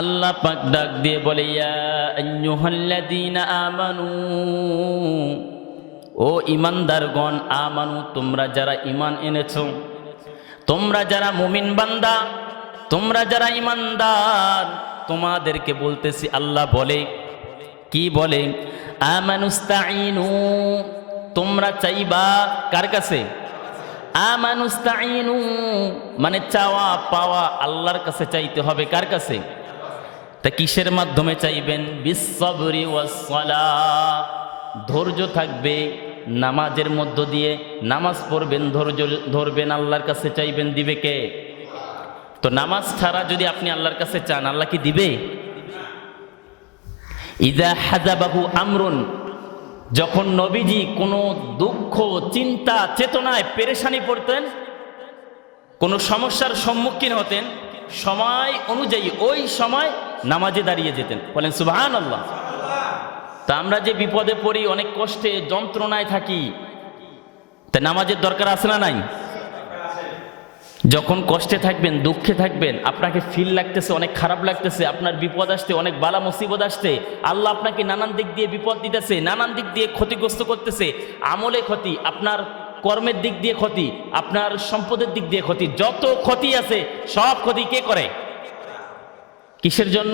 আল্লাহ পাক ডাক দিয়ে বলে, ইয়া আমানু, ও ইমানদারগণ আমানু, তোমরা যারা ইমান এনেছো, তোমরা যারা মুমিন বান্দা, তোমরা যারা ইমানদার তোমাদেরকে বলতেছি আল্লাহ বলে। কি বলে? আমানুস্তাইনু তোমরা চাইবা কার কাছে? আমানুস্তাইনু মানে চাওয়া পাওয়া আল্লাহর কাছে চাইতে হবে কার কাছে? তা কিসের মাধ্যমে চাইবেন? বিশ্বরি ওয়াসলা ধৈর্য থাকবে নামাজের মধ্য দিয়ে। নামাজ পড়বেন, ধৈর্য, ধরবেন, আল্লাহর কাছে চাইবেন, দিবে কে? তো নামাজ ছাড়া যদি আপনি আল্লাহর কাছে চান, আল্লাহ কি দিবে? ইদা হাজাবাহু আমরুন। যখন নবীজি কোনো দুঃখ, চিন্তা, চেতনায় পেরেশানি পড়তেন, কোনো সমস্যার সম্মুখীন হতেন, সময় অনুযায়ী, ওই সময় নামাজে দাঁড়িয়ে যেতেন। বলেন সুবাহান আল্লাহ তা আমরা যে বিপদে পড়ি, অনেক কষ্টে, যন্ত্রণায় থাকি। তা নামাজের দরকার আছে না নাই? যখন কষ্টে থাকবেন, দুঃখে থাকবেন, আপনাকে ফিল লাগতেছে, অনেক খারাপ লাগতেছে, আপনার বিপদ আসতে, অনেক বালা মুসিবত আসতে, আল্লাহ আপনাকে নানান দিক দিয়ে বিপদ দিতেছে, নানান দিক দিয়ে ক্ষতিগ্রস্ত করতেছে, আমলে ক্ষতি, আপনার কর্মের দিক দিয়ে ক্ষতি, আপনার সম্পদের দিক দিয়ে ক্ষতি, যত ক্ষতি আছে, সব ক্ষতি কে করে? কিসের জন্য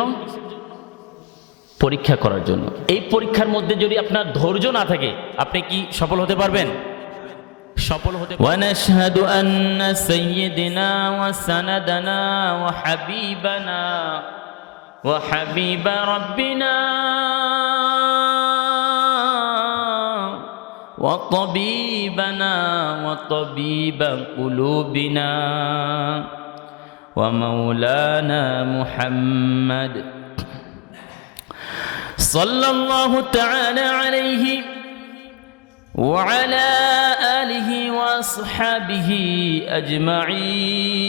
পরীক্ষা করার জন্য এই পরীক্ষার মধ্যে যদি আপনার ধৈর্য না থাকে আপনি কি সফল হতে পারবেন সফল হতে ونشهد أن سيدنا وسندنا وحبيبنا وحبيب ربنا وطبيبنا وطبيب قلوبنا ومولانا محمد. صلى الله تعالى عليه وعلى آله وأصحابه أجمعين.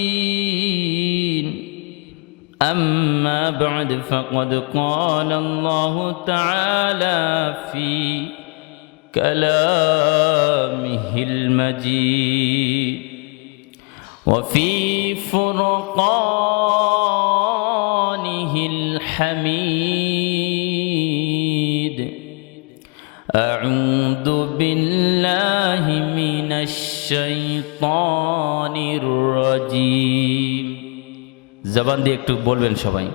أما بعد فقد قال الله تعالى في كلامه المجيد. وفي فرقانه الحميد أعوذ بالله من الشيطان الرجيم জবান দিয়ে একটু বলবেন সবাই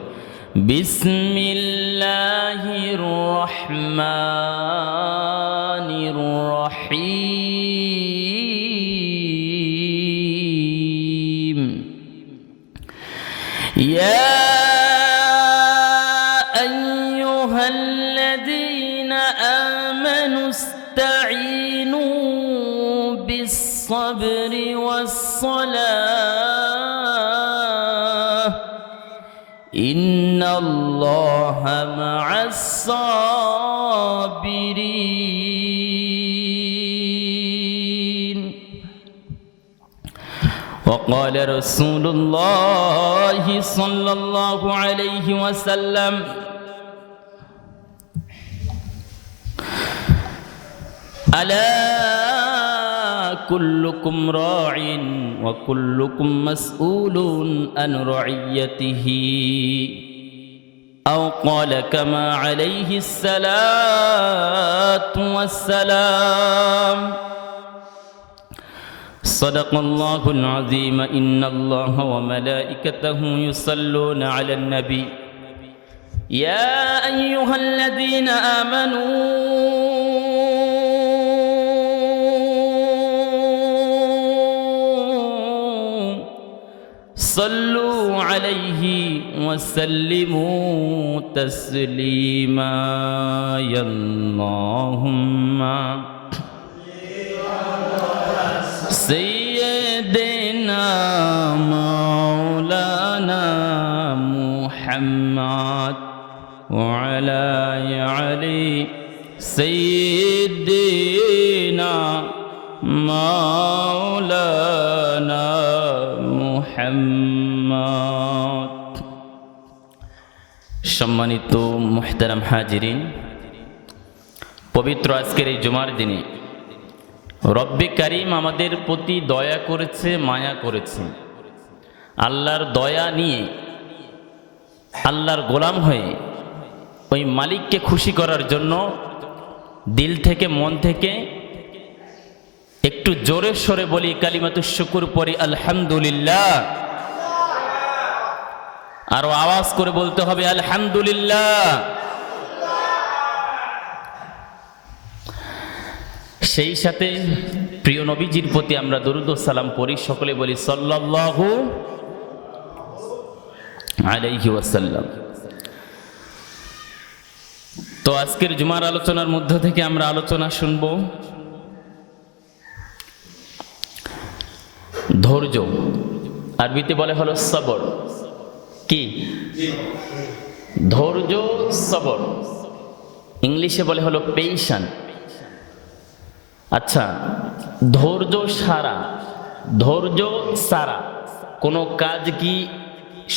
বিসমিল্লাহির রহমানির الصابرين وقال رسول الله صلى الله عليه وسلم ألا كلكم راع وكلكم مسؤول عن رعيته أو قال كما عليه الصلاة والسلام. صدق الله العظيم. إن الله وملائكته يصلون على النبي. يا أيها الذين آمنوا صلوا عليه وسلموا تسليما. يا اللهم سيدنا مولانا محمد وعلى علي سيدنا مولانا সম্মানিত মুহতারাম হাজিরিন, পবিত্র আজকের এই জুমার দিনে রব্বে কারিম আমাদের প্রতি দয়া করেছে, মায়া করেছে। আল্লাহর দয়া নিয়ে, আল্লাহর গোলাম হয়ে ওই মালিককে খুশি করার জন্য দিল থেকে মন থেকে একটু জোরে সরে বলি কালিমাতু শুকুর পরি আলহামদুলিল্লাহ। আরও আওয়াজ করে বলতে হবে, আলহামদুলিল্লাহ। সেই সাথে প্রিয় নবীজির প্রতি আমরা দরুদ সালাম পড়ি, সকলে বলি, সাল্লাল্লাহু আলাইহি ওয়াসাল্লাম। তো আজকের জুমার আলোচনার মধ্য থেকে আমরা আলোচনা শুনব, ধৈর্য। আরবিতে বলে হলো, সবর। কি? ধৈর্য, সবর। ইংলিশে বলে হলো পেইশান আচ্ছা ধৈর্য সারা ধৈর্য সারা, কোনো কাজ কি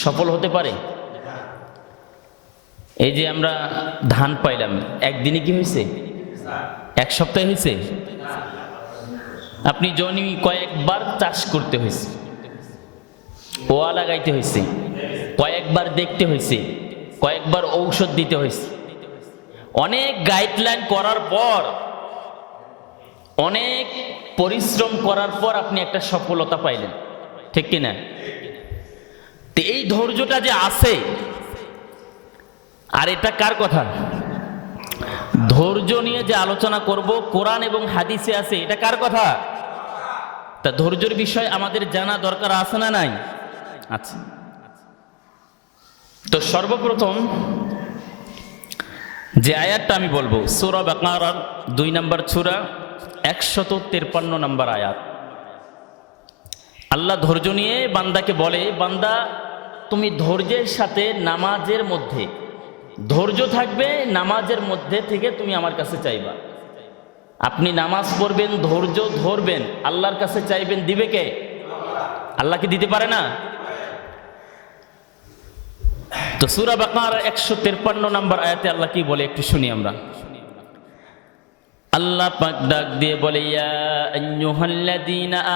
সফল হতে পারে? এই যে আমরা ধান পাইলাম, একদিনে কি হয়েছে? এক সপ্তাহে হয়েছে? আপনি জমি কয়েকবার চাষ করতে হয়েছে। ওয়া লাগাইতে হয়েছে। কয়েকবার দেখতে হয়েছে, কয়েকবার ঔষধ দিতে হয়েছে। অনেক গাইডলাইন করার পর, অনেক পরিশ্রম করার পর আপনি একটা সফলতা পাইলেন। ঠিক কিনা তো এই ধৈর্যটা যে আছে, আর এটা কার কথা? ধৈর্য নিয়ে যে আলোচনা করব, কোরআন এবং হাদিসে আছে, এটা কার কথা? তা ধৈর্যের বিষয় আমাদের জানা দরকার আছে না নাই? আচ্ছা তো সর্বপ্রথম যে আয়াতটা আমি বলব, সুরা বাকার দুই নম্বর ছুরা, একশত তেরপান্ন নম্বর আয়াত। আল্লাহ ধৈর্য নিয়ে বান্দাকে বলে, বান্দা, তুমি ধৈর্যের সাথে নামাজের মধ্যে, ধৈর্য থাকবে নামাজের মধ্যে থেকে তুমি আমার কাছে চাইবা। আপনি নামাজ পড়বেন, ধৈর্য ধরবেন, আল্লাহর কাছে চাইবেন, দিবে কে? আল্লাহকে দিতে পারে না? তো সুরা বাকার একশো তেরপান্ন নম্বর আয়াতে আল্লাহ কি বলে? একটু শুনি আমরা। আল্লাহ পাক ডাক দিয়ে বলে, ইয়া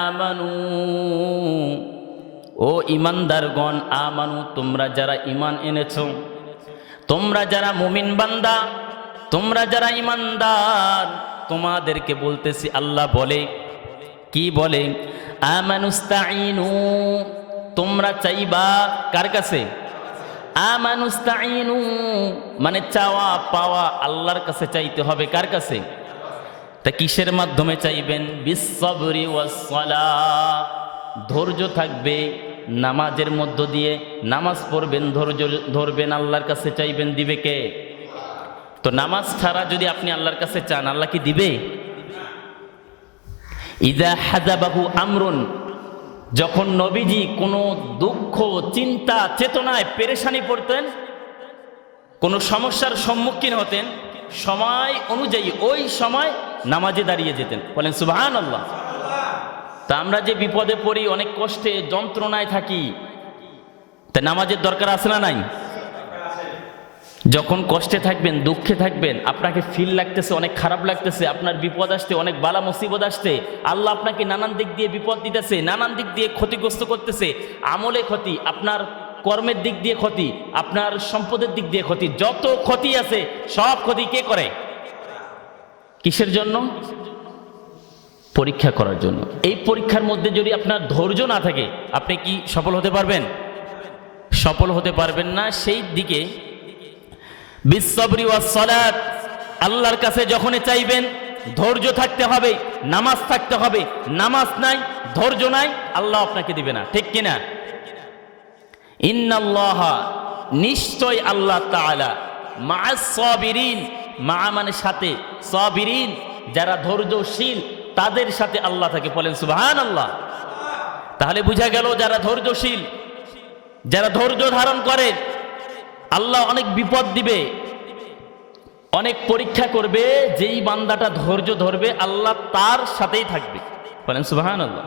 আমানু, ও ইমানদারগণ আমানু, তোমরা যারা ইমান এনেছো, তোমরা যারা মুমিন বান্দা, তোমরা যারা ইমানদার তোমাদেরকে বলতেছি আল্লাহ বলে। কি বলে? আমানুস্তাইনু তোমরা চাইবা কার কাছে? আমানুস্তাইনু মানে চাওয়া পাওয়া আল্লাহর কাছে চাইতে হবে কার কাছে? তা কিসের মাধ্যমে চাইবেন? বিশ্বরি ওয়াসলা ধৈর্য থাকবে নামাজের মধ্য দিয়ে। নামাজ পড়বেন, ধৈর্য, ধরবেন, আল্লাহর কাছে চাইবেন, দিবে কে? তো নামাজ ছাড়া যদি আপনি আল্লাহর কাছে চান, আল্লাহ কি দিবে? ইদা হাজাবাহু আমরুন যখন নবীজি কোনো দুঃখ, চিন্তা, চেতনায় পেরেশানি পড়তেন, কোনো সমস্যার সম্মুখীন হতেন, সময় অনুযায়ী ওই সময় নামাজে দাঁড়িয়ে যেতেন। বলেন সুবাহান আল্লাহ তা আমরা যে বিপদে পড়ি, অনেক কষ্টে, যন্ত্রণায় থাকি, তা নামাজের দরকার আছে না নাই? যখন কষ্টে থাকবেন, দুঃখে থাকবেন, আপনাকে ফিল লাগতেছে, অনেক খারাপ লাগতেছে, আপনার বিপদ আসতে, অনেক বালা মুসিবত আসতে, আল্লাহ আপনাকে নানান দিক দিয়ে বিপদ দিতেছে, নানান দিক দিয়ে ক্ষতিগ্রস্ত করতেছে, আমলে ক্ষতি, আপনার কর্মের দিক দিয়ে ক্ষতি, আপনার সম্পদের দিক দিয়ে ক্ষতি, যত ক্ষতি আছে, সব ক্ষতি কে করে? কিসের জন্য? পরীক্ষা করার জন্য। এই পরীক্ষার মধ্যে যদি আপনার ধৈর্য না থাকে, আপনি কি সফল হতে পারবেন? সফল হতে পারবেন না, সেই দিকে বিশ্ববরি সালাত। আল্লাহর কাছে যখনই চাইবেন, ধৈর্য থাকতে হবে, নামাজ থাকতে হবে। নামাজ নাই, ধৈর্য নাই, আল্লাহ আপনাকে দিবে না। ঠিক কিনা? ইন্নাল্লাহ, নিশ্চয় আল্লাহ তাআলা মা সাবিরিন, মা মানে সাথে, সাবিরিন, যারা ধৈর্যশীল, তাদের সাথে আল্লাহ থাকে বলেন সুবহান আল্লাহ তাহলে বুঝা গেল, যারা ধৈর্যশীল, যারা ধৈর্য ধারণ করে আল্লাহ অনেক বিপদ দিবে, অনেক পরীক্ষা করবে, যেই বান্দাটা ধৈর্য ধরবে, আল্লাহ তার সাথেই থাকবে। বলেন সুবাহান আল্লাহ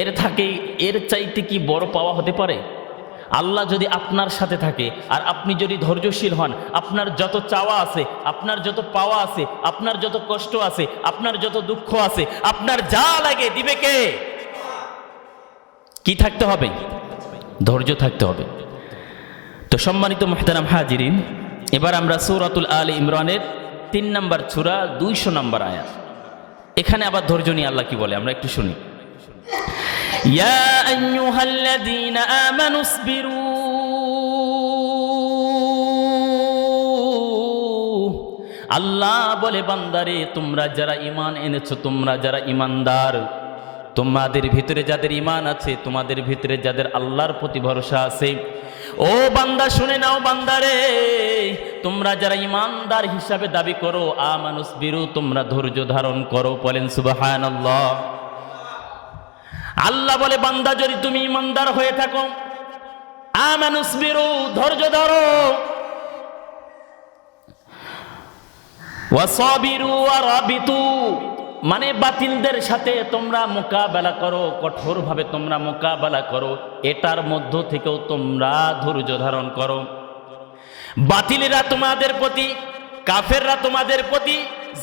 এর থাকে, এর চাইতে কি বড় পাওয়া হতে পারে? আল্লাহ যদি আপনার সাথে থাকে, আর আপনি যদি ধৈর্যশীল হন, আপনার যত চাওয়া আছে, আপনার যত পাওয়া আছে, আপনার যত কষ্ট আছে, আপনার যত দুঃখ আছে, আপনার যা লাগে দিবে কে? কি থাকতে হবে? ধৈর্য থাকতে হবে। তো সম্মানিত মোহতারাম হাজিরিন এবার আমরা সৌরাতুল আল ইমরানের তিন নম্বর ছুরা দুইশো নম্বর আয়াত এখানে আবার ধৈর্য নিয়ে আল্লাহ কি বলে আমরা একটু শুনি يا أيها الذين آمنوا اصبروا আল্লাহ বলে বান্দারে তোমরা যারা ইমান এনেছো তোমরা যারা ইমানদার তোমাদের ভিতরে যাদের ইমান আছে, তোমাদের ভিতরে যাদের আল্লাহর প্রতি ভরসা আছে, ও বান্দা শুনে নাও বান্দারে, তোমরা যারা ইমানদার হিসাবে দাবি করো আ মানুষ বিরু, তোমরা ধৈর্য ধারণ করো, বলেন সুবাহান আল্লাহ আল্লাহ বলে, বান্দা, যদি তুমি ইমানদার হয়ে থাকো আ মানুষ বিরু, ধৈর্য ধরো। ওয়াসাবিরু ওয়ারাবিতু মানে বাতিলদের সাথে তোমরা মোকাবেলা করো, কঠোরভাবে তোমরা মোকাবেলা করো, এটার মধ্য থেকেও তোমরা ধৈর্য ধারণ করো। বাতিলেরা তোমাদের প্রতি, কাফেররা তোমাদের প্রতি,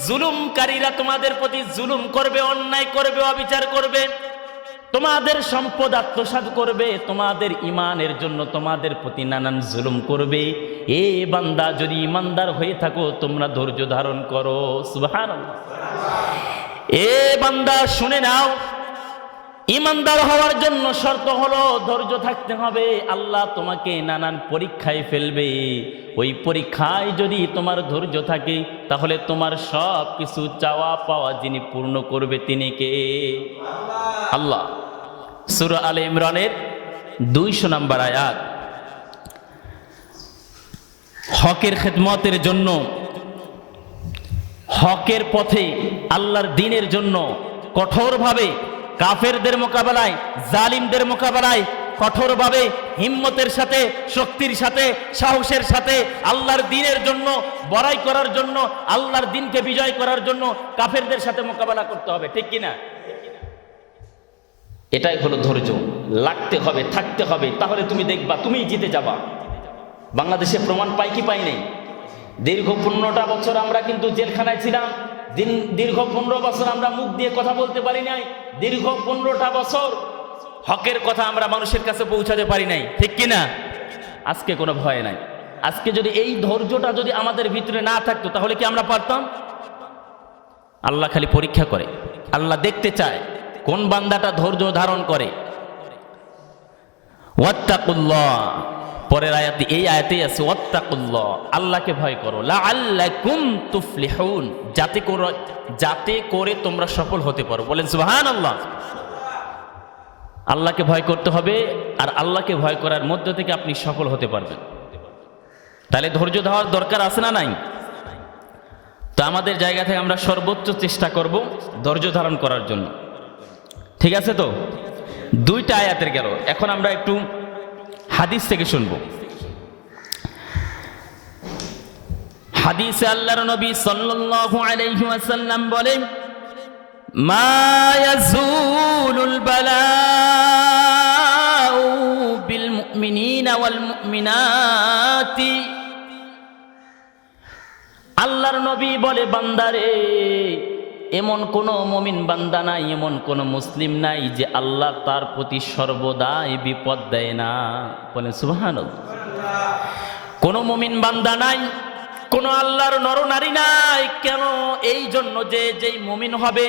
জুলুমকারীরা তোমাদের প্রতি জুলুম করবে, অন্যায় করবে, অবিচার করবে। তোমাদের সম্পদ আত্মসাৎ করবে, তোমাদের ইমানের জন্য তোমাদের প্রতি নানান জুলুম করবে। এ বান্দা, যদি ইমানদার হয়ে থাকো, তোমরা ধৈর্য ধারণ করো। সুবহান এ বান্দা, শুনে নাও। ইমানদার হওয়ার জন্য শর্ত হলো ধৈর্য থাকতে হবে। আল্লাহ তোমাকে নানান পরীক্ষায় ফেলবে। ওই পরীক্ষায় যদি তোমার ধৈর্য থাকে, তাহলে তোমার সব কিছু চাওয়া পাওয়া যিনি পূর্ণ করবে তিনি কে? আল্লাহ। সুর আলে ইমরানের দুইশো নম্বর আয়াত। হকের খেদমতের জন্য হকের পথে আল্লাহর দিনের জন্য কঠোরভাবে কাফেরদের মোকাবেলায়, জালিমদের মোকাবেলায়, কঠোরভাবে হিম্মতের সাথে, শক্তির সাথে, সাহসের সাথে আল্লাহর দিনের জন্য, বড়াই করার জন্য, আল্লাহর দিনকে বিজয় করার জন্য কাফেরদের সাথে মোকাবেলা করতে হবে, ঠিক কিনা? এটাই হলো ধৈর্য। লাগতে হবে, থাকতে হবে, তাহলে তুমি দেখবা, তুমিই জিতে যাবা। বাংলাদেশে প্রমাণ পাই কি পাই নাই? দীর্ঘ পনেরোটা বছর আমরা কিন্তু জেলখানায় ছিলাম। দিন, দীর্ঘ পনেরো বছর আমরা মুখ দিয়ে কথা বলতে পারি নাই। দীর্ঘ পনেরোটা বছর হকের কথা আমরা মানুষের কাছে পৌঁছাতে পারি নাই। ঠিক কিনা আজকে কোনো ভয় নাই। আজকে যদি এই ধৈর্যটা যদি আমাদের ভিতরে না থাকতো, তাহলে কি আমরা পারতাম? আল্লাহ খালি পরীক্ষা করে। আল্লাহ দেখতে চায় কোন বান্দাটা ধৈর্য ধারণ করে। ওয়াত্তাকুল্লাহ। পরের আয়াতে, এই আয়াতেই আছে, ওয়াত্তাকুল্লাহ, আল্লাহকে ভয় করো। লাআল্লাকুম তুফলিহুন, যাতে করে যাতে করে তোমরা সফল হতে পারো। বলেন, সুবহানাল্লাহ। আল্লাহকে ভয় করতে হবে, আর আল্লাহকে ভয় করার মধ্য থেকে আপনি সফল হতে পারবেন। তাহলে ধৈর্য ধরার দরকার আছে না নাই? তো আমাদের জায়গা থেকে আমরা সর্বোচ্চ চেষ্টা করব ধৈর্য ধারণ করার জন্য। ঠিক আছে তো? দুইটা আয়াতের গেল। এখন আমরা একটু হাদিস থেকে শুনব। হাদিসে আল্লাহর নবী সাল্লাল্লাহু আলাইহি ওয়াসাল্লাম বলে, মা ইয়াজুলুল বালাউ বিল মুমিনিনা ওয়াল মুমিনাতি আল্লাহর নবী বলে, বান্দারে এমন কোনো মমিন বান্দা নাই, এমন কোনো মুসলিম নাই যে আল্লাহ তার প্রতি সর্বদাই বিপদ দেয় না। বলেন সুবহান কোনো মমিন বান্দা নাই, কোনো আল্লাহর নরনারী নাই, কেন এই জন্য যে, যেই মমিন হবে,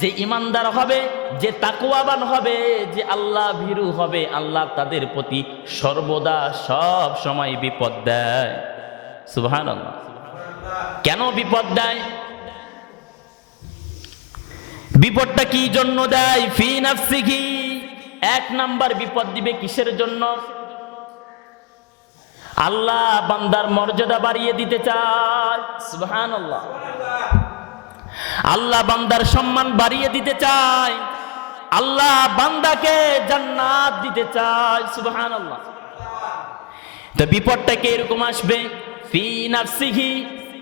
যে ইমানদার হবে, যে তাকুয়াবান হবে, যে আল্লাহ ভীরু হবে, আল্লাহ তাদের প্রতি সর্বদা সব সময় বিপদ দেয়। সুবহান কেন বিপদ দেয়? বিপদটা কি জন্য দেয়? ফি নাফসিহি। এক নাম্বার বিপদ দিবে কিসের জন্য? আল্লাহ বান্দার মর্যাদা বাড়িয়ে দিতে চায়। সুবহানাল্লাহ। আল্লাহ বান্দার সম্মান বাড়িয়ে দিতে চায়। আল্লাহ বান্দাকে জান্নাত দিতে চায়। সুবহানাল্লাহ। তো বিপদটা কে এরকম আসবে? ফি নাফসিহি।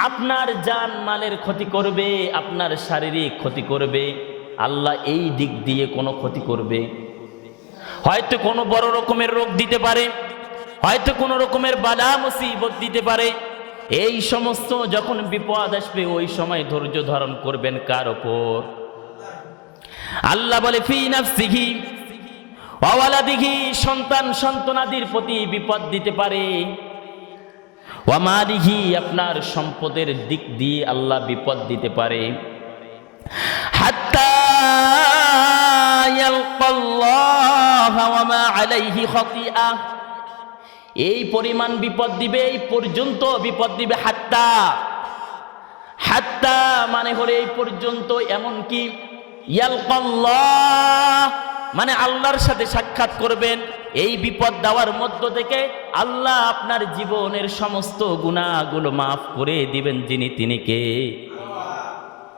আপনার জান মালের ক্ষতি করবে, আপনার শারীরিক ক্ষতি করবে, আল্লাহ এই দিক দিয়ে কোনো ক্ষতি করবে। হয়তো কোনো বড় রকমের রোগ দিতে পারে, হয়তো কোনো রকমের বাধা মুসিবত দিতে পারে। এই সমস্ত যখন বিপদ আসবে, ওই সময় ধৈর্য ধারণ করবেন কার ওপর? আল্লাহ বলে নাফসিহি ওয়ালাদিহি, সন্তান সন্তানাদির প্রতি বিপদ দিতে পারে। ওয়ামালিহি, আপনার সম্পদের দিক দিয়ে আল্লাহ বিপদ দিতে পারে। এই পরিমাণ বিপদ দিবে, এই পর্যন্ত বিপদ দিবে হাত্তা। হাত্তা মানে হলে এই পর্যন্ত এমন কি? ইয়ালকাল্লাহ মানে আল্লাহর সাথে সাক্ষাৎ করবেন। এই বিপদ দেওয়ার মধ্য থেকে আল্লাহ আপনার জীবনের সমস্ত গুণাগুলো মাফ করে দিবেন যিনি তিনি কে।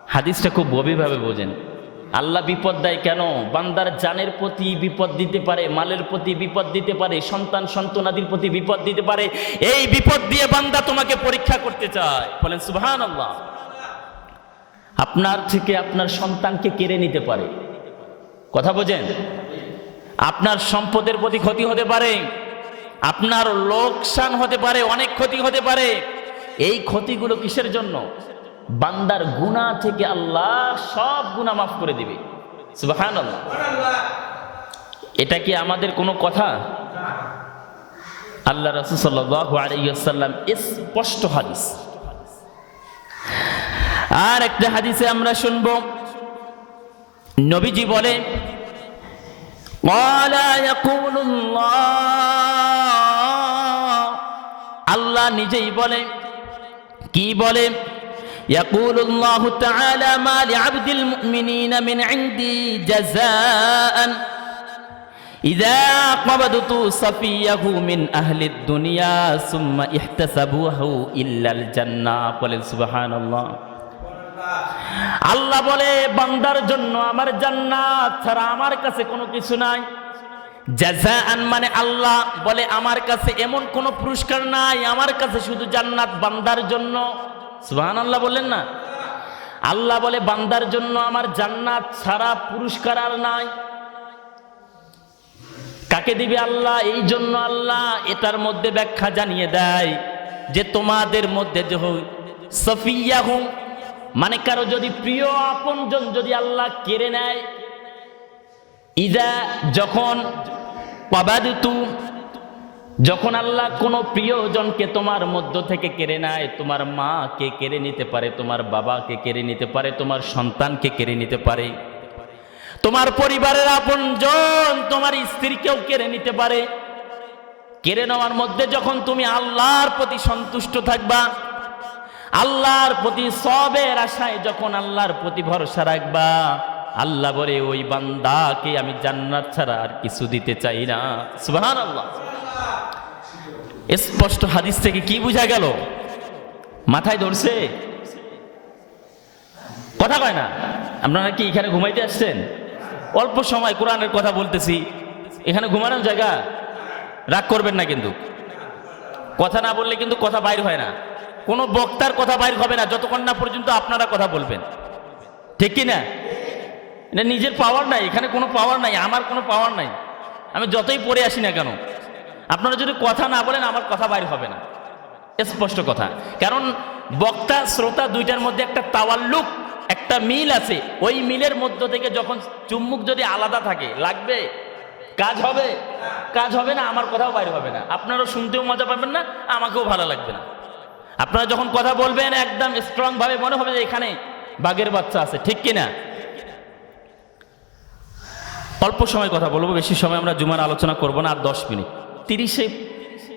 হাদিসটা খুব গভীরভাবে বোঝেন। আল্লাহ বিপদ দেয় কেন? বান্দার জানের প্রতি বিপদ দিতে পারে, মালের প্রতি বিপদ দিতে পারে, সন্তান সন্তানাদির প্রতি বিপদ দিতে পারে। এই বিপদ দিয়ে বান্দা তোমাকে পরীক্ষা করতে চায়। বলেন সুবহান আল্লাহ আপনার থেকে আপনার সন্তানকে কেড়ে নিতে পারে। কথা বোঝেন? আপনার সম্পদের প্রতি ক্ষতি হতে পারে, আপনার লোকসান হতে পারে, অনেক ক্ষতি হতে পারে। এই ক্ষতিগুলো কিসের জন্য? বান্দার গুণা থেকে আল্লাহ সব গুণা মাফ করে দিবে। এটা কি আমাদের কোনো কথা? আল্লাহ রসুল্লাহ স্পষ্ট হাদিস। আর একটা হাদিসে আমরা শুনব। নবীজি বলে قال يقول الله আল্লাহ নিজেই বলে কি বলে يقول الله تعالى ما لعبد المؤمنين من عندي جزاء إذا قبضت صفيه من أهل الدنيا ثم احتسبوه إلا الجنة বলেন سبحان الله আল্লাহ বলে, বান্দার জন্য আমার জান্নাত ছাড়া আমার কাছে কোনো কিছু নাই। মানে আল্লাহ বলে, আমার কাছে এমন কোনো পুরস্কার নাই, আমার কাছে শুধু জান্নাত বান্দার জন্য। সুবহানাল্লাহ বললেন না? আল্লাহ বলে, বান্দার জন্য আমার জান্নাত ছাড়া পুরস্কার আর নাই। কাকে দিবে আল্লাহ? এই জন্য আল্লাহ এটার মধ্যে ব্যাখ্যা জানিয়ে দেয় যে, তোমাদের মধ্যে যে হোক সফিয়া হুম মানে কারও যদি প্রিয় আপনজন যদি আল্লাহ কেড়ে নেয়, ইদা যখন পাবাদিতু যখন আল্লাহ কোনো প্রিয়জনকে তোমার মধ্য থেকে কেড়ে নেয়, তোমার মাকে কেড়ে নিতে পারে, তোমার বাবাকে কেড়ে নিতে পারে, তোমার সন্তানকে কেড়ে নিতে পারে, তোমার পরিবারের আপনজন তোমার স্ত্রীকেও কেড়ে নিতে পারে, কেড়ে নেওয়ার মধ্যে যখন তুমি আল্লাহর প্রতি সন্তুষ্ট থাকবা আল্লাহর প্রতি সবের আশায় যখন আল্লাহর প্রতি ভরসা রাখবা, আল্লাহ বলে, ওই বান্দাকে আমি জান্নাত ছাড়া আর কিছু দিতে চাই না। সুবহান আল্লাহ স্পষ্ট হাদিস থেকে কি বোঝা গেল? মাথায় ধরছে? কথা কয় না? আপনারা কি এখানে ঘুমাইতে আসছেন? অল্প সময় কোরআনের কথা বলতেছি। এখানে ঘুমানোর জায়গা? রাগ করবেন না কিন্তু। কথা না বললে কিন্তু কথা বাইর হয় না। কোনো বক্তার কথা বাইর হবে না, যতক্ষণ না পর্যন্ত আপনারা কথা বলবেন। ঠিক কি না? নিজের পাওয়ার নাই, এখানে কোনো পাওয়ার নাই, আমার কোনো পাওয়ার নাই। আমি যতই পড়ে আসি না কেন, আপনারা যদি কথা না বলেন, আমার কথা বাইর হবে না। স্পষ্ট কথা। কারণ বক্তা, শ্রোতা দুইটার মধ্যে একটা তাওয়াল্লুক, একটা মিল আছে। ওই মিলের মধ্য থেকে যখন চুম্মুক যদি আলাদা থাকে, লাগবে? কাজ হবে? কাজ হবে না, আমার কথাও বাইর হবে না। আপনারাও শুনতেও মজা পাবেন না, আমাকেও ভালো লাগবে না। আপনারা যখন কথা বলবেন, একদম স্ট্রং ভাবে মনে হবে যে এখানে বাঘের বাচ্চা আছে, ঠিক কিনা? অল্প সময় কথা বলব, বেশি সময় আমরা জুমার আলোচনা করব না, আর দশ মিনিট। তিরিশে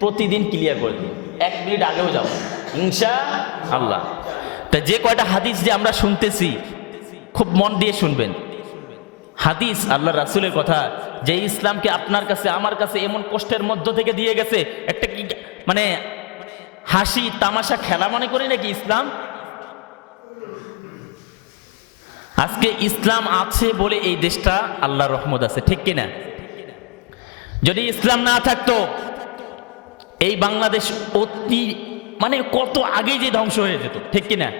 প্রতিদিন ক্লিয়ার করে দিন এক মিনিট আগেও যাব। ইনশা আল্লাহ। তা যে কয়টা হাদিস যে আমরা শুনতেছি, খুব মন দিয়ে শুনবেন। হাদিস আল্লাহ রাসুলের কথা, যে ইসলামকে আপনার কাছে, আমার কাছে এমন কষ্টের মধ্য থেকে দিয়ে গেছে, একটা কি মানে হাসি, তামাশা, খেলা মনে করি নাকি ইসলাম? আজকে ইসলাম আছে বলে এই দেশটা আল্লাহ রহমত আছে, ঠিক কিনা? যদি ইসলাম না থাকতো, এই বাংলাদেশ অতি মানে কত আগেই যে ধ্বংস হয়ে যেত, ঠিক কিনা?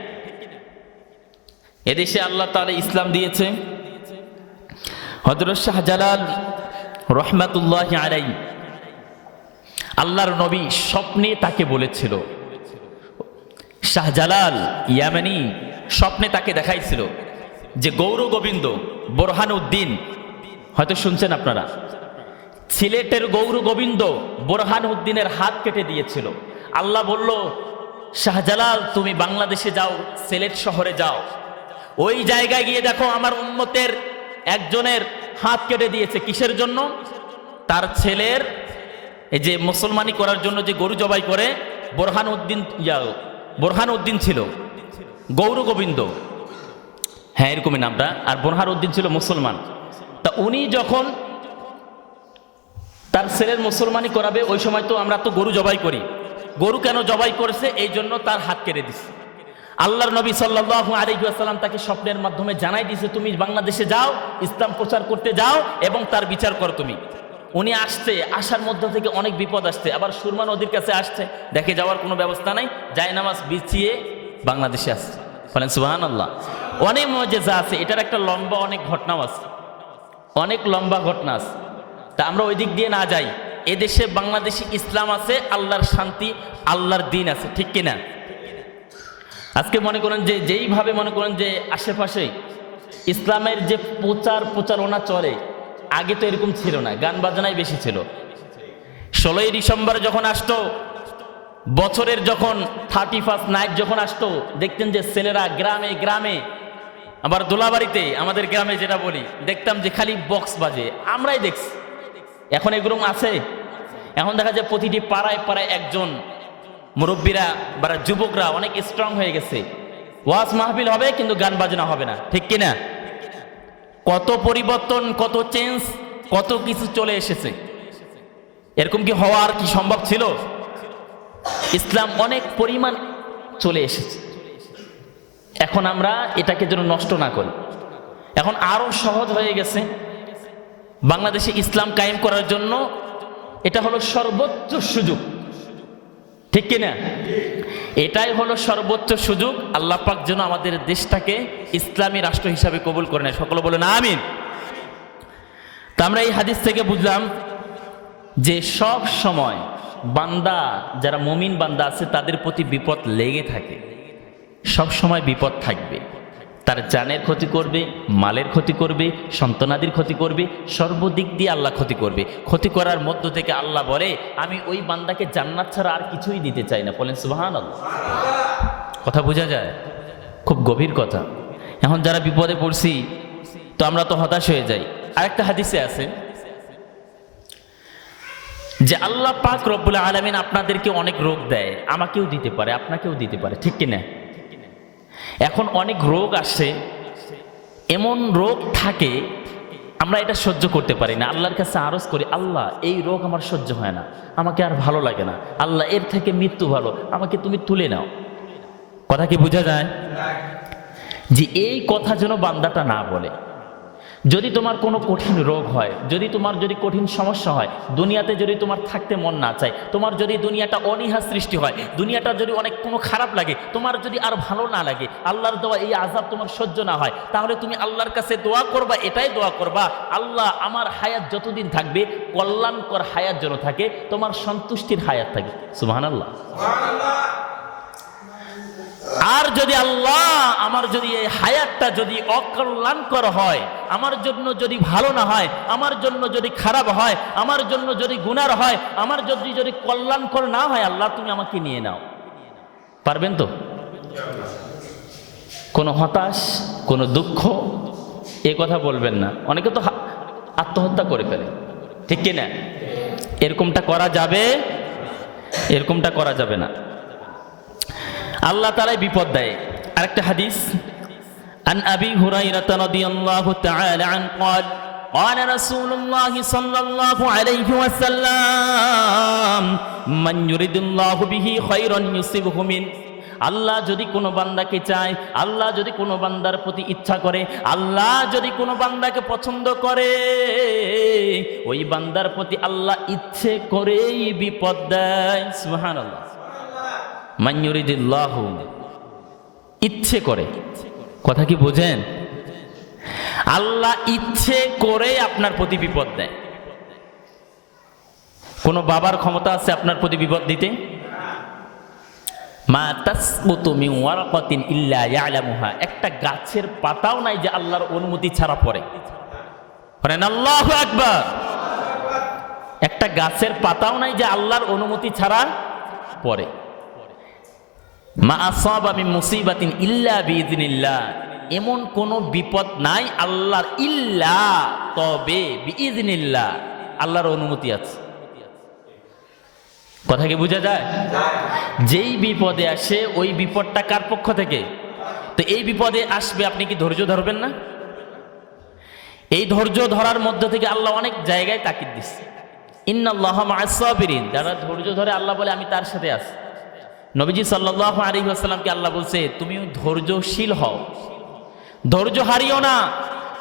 এদেশে আল্লাহ তারা ইসলাম দিয়েছে। হজরত শাহজালাল রহমাতুল্লাহ আলাই আল্লাহর নবী স্বপ্নে তাকে বলেছিল। শাহজালাল ইয়ামানি স্বপ্নে তাকে দেখাইছিল যে গৌর গোবিন্দ বোরহান উদ্দিন হয়তো শুনছেন আপনারা। সিলেটের গৌর গোবিন্দ বোরহান উদ্দিনের হাত কেটে দিয়েছিল। আল্লাহ বলল, শাহজালাল, তুমি বাংলাদেশে যাও, সিলেট শহরে যাও। ওই জায়গায় গিয়ে দেখো আমার উম্মতের একজনের হাত কেটে দিয়েছে। কিসের জন্য? তার ছেলের এই যে মুসলমানি করার জন্য যে গরু জবাই করে, বোরহান উদ্দিন বোরহান উদ্দিন ছিল, গৌর গোবিন্দ। হ্যাঁ এরকমই নামটা। আর বোরহান উদ্দিন ছিল মুসলমান। তা উনি যখন তার ছেলের মুসলমানি করাবে, ওই সময় তো আমরা তো গরু জবাই করি। গরু কেন জবাই করেছে? এই জন্য তার হাত কেড়ে দিছে। আল্লাহর নবী সাল্লাল্লাহু আলাইহি ওয়াসাল্লাম তাকে স্বপ্নের মাধ্যমে জানাই দিয়েছে তুমি বাংলাদেশে যাও, ইসলাম প্রচার করতে যাও এবং তার বিচার করো তুমি। উনি আসছে, আসার মধ্য থেকে অনেক বিপদ আসছে। আবার সুরমা নদীর কাছে আসছে, দেখে যাওয়ার কোনো ব্যবস্থা নাই জায়নামাজ বিছিয়ে বাংলাদেশে আসছে। বলেন সুহান আল্লাহ অনেক মজেজা আছে, এটার একটা লম্বা অনেক ঘটনাও আছে। অনেক লম্বা ঘটনা আছে। তা আমরা ওই দিক দিয়ে না যাই। এদেশে বাংলাদেশে ইসলাম আছে, আল্লাহর শান্তি, আল্লাহর দিন আছে, ঠিক কিনা? আজকে মনে করেন যে, যেইভাবে মনে করেন যে আশেপাশে ইসলামের যে প্রচার প্রচারণা চলে আগে তো এরকম ছিল না, গান বাজনাই বেশি ছিল। ষোলোই ডিসেম্বর যখন আসতো, বছরের যখন থার্টি ফার্স্ট নাইট যখন আসতো, দেখতেন যে ছেলেরা গ্রামে গ্রামে, আবার দোলাবাড়িতে, আমাদের গ্রামে যেটা বলি, দেখতাম যে খালি বক্স বাজে, আমরাই দেখছি। এখন এগুলো আছে। এখন দেখা যায় প্রতিটি পাড়ায় পাড়ায় একজন মুরব্বীরা বা যুবকরা অনেক স্ট্রং হয়ে গেছে। ওয়াজ মাহফিল হবে কিন্তু গান বাজনা হবে না, ঠিক কিনা? কত পরিবর্তন, কত চেঞ্জ কত কিছু চলে এসেছে। এরকম কি হওয়ার কি সম্ভব ছিল? ইসলাম অনেক পরিমাণ চলে এসেছে। এখন আমরা এটাকে যেন নষ্ট না করি। এখন আরও সহজ হয়ে গেছে বাংলাদেশে ইসলাম কায়েম করার জন্য। এটা হলো সর্বোচ্চ সুযোগ। ঠিক কিনা? এটাই হলো সর্বোচ্চ সুযোগ। আল্লাহ পাক যেন আমাদের দেশটাকে ইসলামী রাষ্ট্র হিসাবে কবুল করে নেয়। সকলে বলে না আমিন। তা আমরা এই হাদিস থেকে বুঝলাম যে সব সময় বান্দা, যারা মমিন বান্দা আছে, তাদের প্রতি বিপদ লেগে থাকে। সব সময় বিপদ থাকবে। তার জানের ক্ষতি করবে, মালের ক্ষতি করবে, সন্তানাদির ক্ষতি করবে, সর্বদিক দিয়ে আল্লাহ ক্ষতি করবে। ক্ষতি করার মধ্য থেকে আল্লাহ বলে, আমি ওই বান্দাকে জান্নাত ছাড়া আর কিছুই দিতে চাই না। বলেন সুবাহান কথা বোঝা যায়? খুব গভীর কথা। এখন যারা বিপদে পড়ছি, তো আমরা তো হতাশ হয়ে যাই। আরেকটা হাদিসে আছে যে, আল্লাহ পাক রব্বুল আলমিন আপনাদেরকে অনেক রোগ দেয়, আমাকেও দিতে পারে, আপনাকেও দিতে পারে। ঠিক কিনা? এখন অনেক রোগ আসে এমন রোগ থাকে, আমরা এটা সহ্য করতে পারি না। আল্লাহর কাছে আরজ করি, আল্লাহ, এই রোগ আমার সহ্য হয় না। আমাকে আর ভালো লাগে না। আল্লাহ, এর থেকে মৃত্যু ভালো। আমাকে তুমি তুলে নাও। কথা কি বোঝা যায়? যে এই কথা যেন বান্দাটা না বলে। যদি তোমার কোনো কঠিন রোগ হয়, যদি তোমার যদি কঠিন সমস্যা হয়, দুনিয়াতে যদি তোমার থাকতে মন না চায়, তোমার যদি দুনিয়াটা অনীহা সৃষ্টি হয়, দুনিয়াটা যদি অনেক কোনো খারাপ লাগে, তোমার যদি আর ভালো না লাগে, আল্লাহর দোয়া এই আজাব তোমার সহ্য না হয়, তাহলে তুমি আল্লাহর কাছে দোয়া করবা, এটাই দোয়া করবা, আল্লাহ আমার হায়াত যতদিন থাকবে, কল্যাণকর হায়াত যেন থাকে, তোমার সন্তুষ্টির হায়াত থাকে। সুবাহান আল্লাহ আর যদি আল্লাহ আমার যদি এই হায়াতটা যদি অকল্যাণকর হয়, আমার জন্য যদি ভালো না হয়, আমার জন্য যদি খারাপ হয়, আমার জন্য যদি গুনার হয়, আমার যদি যদি কল্যাণকর না হয়, আল্লাহ তুমি আমাকে নিয়ে নাও। পারবেন তো? কোনো হতাশ, কোনো দুঃখ, এ কথা বলবেন না। অনেকে তো আত্মহত্যা করে ফেলে। ঠিক কিনা? এরকমটা করা যাবে, এরকমটা করা যাবে না। আল্লাহ তালাই বিপদ দেয় আরেকটা হাদিস عن أبي هريرة رضي الله تعالى عنه قال قال رسول الله صلى الله عليه وسلم من يريد الله به خيرا يصيبه من আল্লাহ যদি কোনো বান্দাকে চায় আল্লাহ যদি কোনো বান্দার প্রতি ইচ্ছা করে আল্লাহ যদি কোনো বান্দাকে পছন্দ করে ওই বান্দার প্রতি আল্লাহ ইচ্ছে করেই বিপদ দেয় সুবহানাল্লাহ মান্যুরিদিল্লাহ ইচ্ছে করে। কথা কি বোঝেন? আল্লাহ ইচ্ছে করে আপনার প্রতি বিপদ দেয়। কোন বাবার ক্ষমতা আছে আপনার প্রতি বিপদ দিতে? মা একটা গাছের পাতাও নাই যে আল্লাহর অনুমতি ছাড়া পড়ে। বলেন, আল্লাহু আকবার! একটা গাছের পাতাও নাই যে আল্লাহর অনুমতি ছাড়া পরে মা আসাব আমি মুসিবাতিন ইল্লা বিইজনিল্লাহ এমন কোন বিপদ নাই আল্লাহর ইল্লা, তবে বিইজনিল্লাহ আল্লাহর অনুমতি আছে। কথা কি বোঝা যায়? যেই বিপদে আসে, ওই বিপদটা কার পক্ষ থেকে? তো এই বিপদে আসবে, আপনি কি ধৈর্য ধরবেন না? এই ধৈর্য ধরার মধ্যে থেকে আল্লাহ অনেক জায়গায় তাকিদ দিচ্ছে। ইন্নাল্লাহ মাসাবিরিন যারা ধৈর্য ধরে আল্লাহ বলে, আমি তার সাথে আছি। নবীজি সাল্লাহ আলী আসসালামকে আল্লাহ বলছে, তুমি ধৈর্যশীল হও। ধৈর্য হারিও না।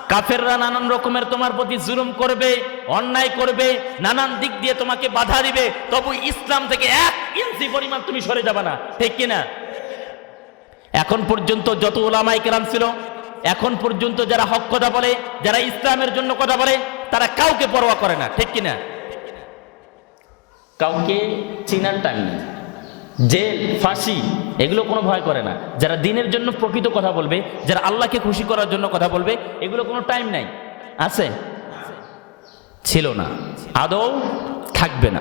কাফেররা নানান রকমের তোমার প্রতি জুলুম করবে, অন্যায় করবে, নানান দিক দিয়ে তোমাকে বাধা দিবে। তবু ইসলাম থেকে এক ইঞ্চি পরিমাণ তুমি সরে যাবে না। ঠিক কিনা? এখন পর্যন্ত যত ওলামাই কেরাম ছিল, এখন পর্যন্ত যারা হক কথা বলে, যারা ইসলামের জন্য কথা বলে, তারা কাউকে পরোয়া করে না। ঠিক কিনা? কাউকে চিনার টাইম নেই। জেল ফাঁসি, এগুলো কোনো ভয় করে না। যারা দিনের জন্য প্রকৃত কথা বলবে, যারা আল্লাহকে খুশি করার জন্য কথা বলবে, এগুলো কোনো টাইম নাই। আছে? ছিল না। আদৌ থাকবে না।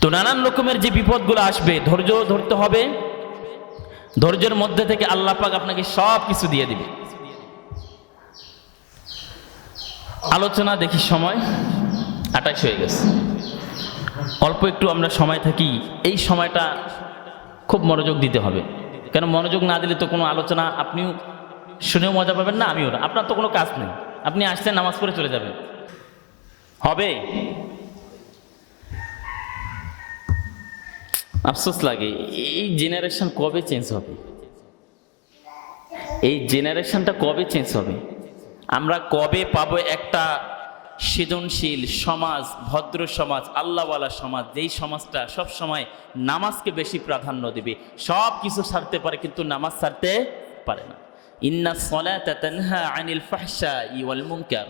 তো নানান রকমের যে বিপদগুলো আসবে, ধৈর্য ধরতে হবে। ধৈর্যের মধ্যে থেকে আল্লাহ পাক আপনাকে সব কিছু দিয়ে দিবে। আলোচনা দেখি সময়। আটাইশ হয়ে গেছে। অল্প একটু আমরা সময় থাকি, এই সময়টা খুব মনোযোগ দিতে হবে। কেন মনোযোগ না দিলে তো কোনো আলোচনা আপনিও শুনেও মজা পাবেন না, আমিও না। আপনার তো কোনো কাজ নেই। আপনি আসছেন, নামাজ পড়ে চলে যাবেন। হবে? আফসোস লাগে, এই জেনারেশন কবে চেঞ্জ হবে? এই জেনারেশনটা কবে চেঞ্জ হবে? আমরা কবে পাবো একটা সৃজনশীল সমাজ, ভদ্র সমাজ, আল্লাহওয়ালা সমাজ, যেই সমাজটা সব সময় নামাজকে বেশি প্রাধান্য দেবে। সব কিছু ছাড়তে পারে কিন্তু নামাজ ছাড়তে পারে না। ইন্না সলাতা তানহা আনিল ফাহশা ওয়াল মুনকার।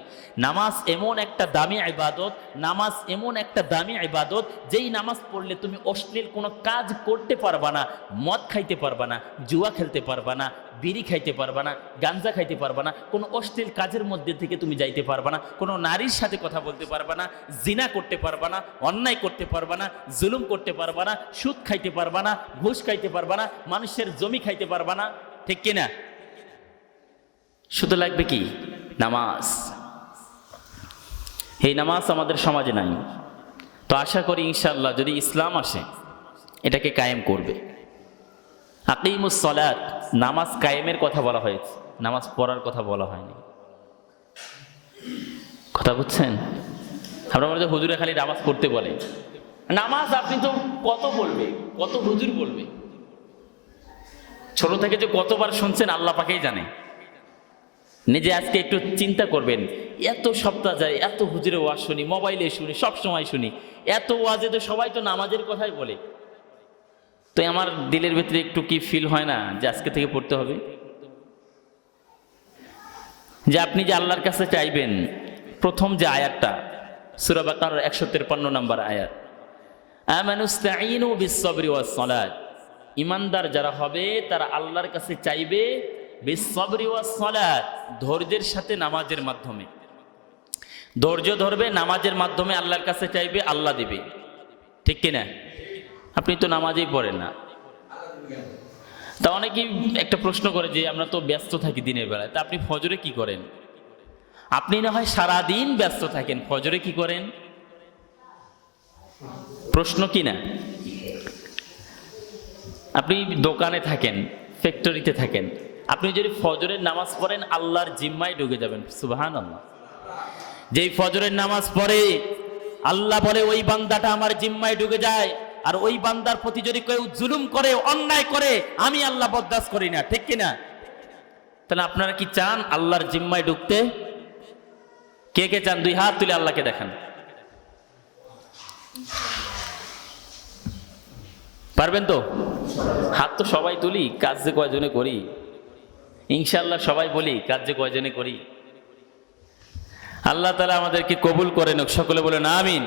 নামাজ এমন একটা দামি ইবাদত, নামাজ এমন একটা দামি ইবাদত, যেই নামাজ পড়লে তুমি অশ্লীল কোনো কাজ করতে পারবা না, মদ খাইতে পারবা না, জুয়া খেলতে পারবা না বিড়ি খাইতে পারবা না গাঞ্জা খাইতে পারবা না কোনো অশ্লীল কাজের মধ্যে থেকে তুমি যাইতে পারবা না কোনো নারীর সাথে কথা বলতে পারবা না জিনা করতে পারবা না অন্যায় করতে পারবা না জুলুম করতে পারবা না সুদ খাইতে পারবা না ঘুষ খাইতে পারবা না মানুষের জমি খাইতে পারবা না ঠিক কিনা শুধু লাগবে কি নামাজ এই নামাজ আমাদের সমাজে নাই তো আশা করি ইনশাল্লাহ যদি ইসলাম আসে এটাকে কায়েম করবে আকিমুস সলাত নামাজ কায়েমের কথা বলা হয়েছে। নামাজ পড়ার কথা বলা হয়নি। কথা বুঝছেন? আমরা মনে হুজুরে খালি নামাজ পড়তে বলে। নামাজ আপনি তো কত বলবে? কত হুজুর বলবে? ছোট থেকে যে কতবার শুনছেন আল্লাহ পাকেই জানে। নিজে আজকে একটু চিন্তা করবেন, এত সপ্তাহ যায়, এত হুজুরে ওয়াজ শুনি, মোবাইলে শুনি সব সময় শুনি। এত ওয়াজে তো সবাই তো নামাজের কথাই বলে। তো আমার দিলের ভিতরে একটু কি ফিল হয় না যে আজকে থেকে পড়তে হবে? যে আপনি যে আল্লাহর কাছে চাইবেন, প্রথম যে আয়াতটা সুরাবাকার একশো তেরপান্ন নম্বর আয়াত। আমানুস্তাইনু বিশ্বরি ওয়াসসালাত। ইমানদার যারা হবে, তারা আল্লাহর কাছে চাইবে বিশ্বরি ওয়াসসালাত, ধৈর্যের সাথে নামাজের মাধ্যমে। ধৈর্য ধরবে, নামাজের মাধ্যমে আল্লাহর কাছে চাইবে, আল্লাহ দিবে। ঠিক কিনা? আপনি তো নামাজেই পড়েন না। তা অনেকেই একটা প্রশ্ন করে যে আমরা তো ব্যস্ত থাকি দিনের বেলায়, তা আপনি ফজরে কি করেন? আপনি না হয় সারাদিন ব্যস্ত থাকেন, ফজরে কি করেন? প্রশ্ন কি না? আপনি দোকানে থাকেন, ফ্যাক্টরিতে থাকেন, আপনি যদি ফজরের নামাজ পড়েন, আল্লাহর জিম্মায় ঢুকে যাবেন সুবাহান আল্লাহ যেই ফজরের নামাজ পড়ে, আল্লাহ বলে ওই বান্দাটা আমার জিম্মায় ঢুকে যায়। আর ওই বান্দার প্রতি যদি কেউ জুলুম করে, অন্যায় করে, আমি আল্লাহ বরদাস্ত করি না, ঠিক কিনা? তাহলে আপনারা কি চান আল্লাহর জিম্মায় ঢুকতে? কে কে চান? দুই হাত তুলে আল্লাহকে দেখান। পারবেন তো? হাত তো সবাই তুলি, কাজ যে কয়জনে করি। ইনশাল্লাহ সবাই বলি, কাজ যে কয়জনে করি। আল্লাহ তালা আমাদেরকে কবুল করেন সকলে বলেন, আমিন।